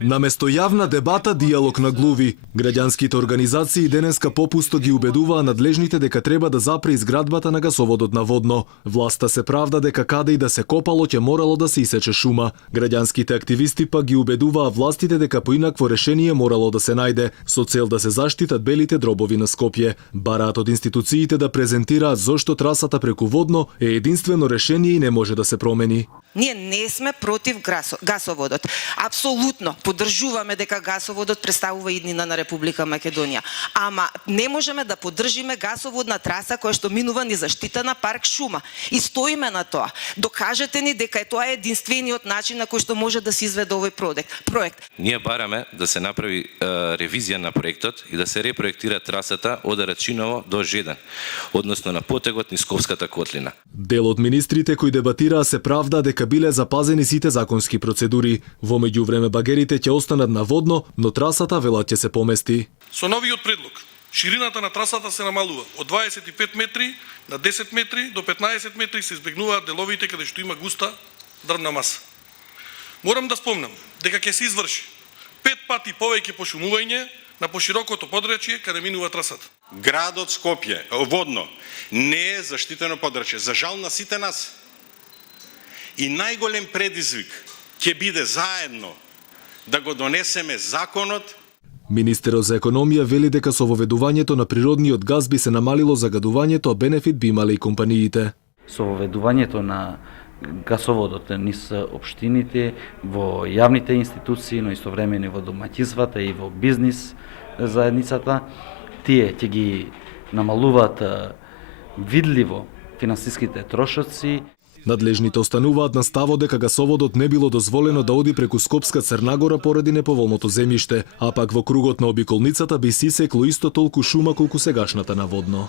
Наместо јавна дебата, диалог на глуви. Граѓанските организации денеска попусто ги убедуваа надлежните дека треба да запре изградбата на гасоводот на Водно. Власта се правда дека каде и да се копало ќе морало да се исече шума. Граѓанските активисти пак ги убедуваа властите дека поинакво решение морало да се најде, со цел да се заштитат белите дробови на Скопје. Бараат од институциите да презентираат зошто трасата преку Водно е единствено решение и не може да се промени. Ние не сме против гасоводот. Апсолутно поддржуваме дека гасоводот представува иднина на Република Македонија. Ама не можеме да поддржиме гасоводна траса која што минува низ заштитена парк шума. И стоиме на тоа. Докажете ни дека тоа е единствениот начин на кој што може да се изведе овој проект. Ние бараме да се направи ревизија на проектот и да се репроектира трасата од Рачиново до Жедан, односно на потегот низ Скопската котлина. Дел од министрите кои дебатираа се правда дека биле запазени сите законски процедури. Во меѓувреме багерите ќе останат на Водно, но трасата велат ќе се помести. Со новиот предлог, ширината на трасата се намалува од 25 метри на 10 метри до 15 метри се избегнуваат деловите каде што има густа дрвна маса. Морам да спомнам дека ќе се изврши 5 пати повеќе пошумување на поширокото подрачје каде минува трасата. Градот Скопје, Водно, не е заштитено подрачје. За жал на сите нас. И најголем предизвик ќе биде заедно да го донесеме законот. Министерот за економија вели дека со воведувањето на природниот газ би се намалило загадувањето, а бенефит би имале и компаниите. Со воведувањето на гасоводот низ општините, во јавните институции, но истовремено во домаќинствата и во бизнис заедницата, тие ќе ги намалуваат видливо финансиските трошоци. Надлежните остануваат на ставот дека гасоводот не било дозволено да оди преку Скопска Црнагора поради неповолното земјиште, а пак во кругот на обиколницата би се исекло исто толку шума колку сегашната на Водно.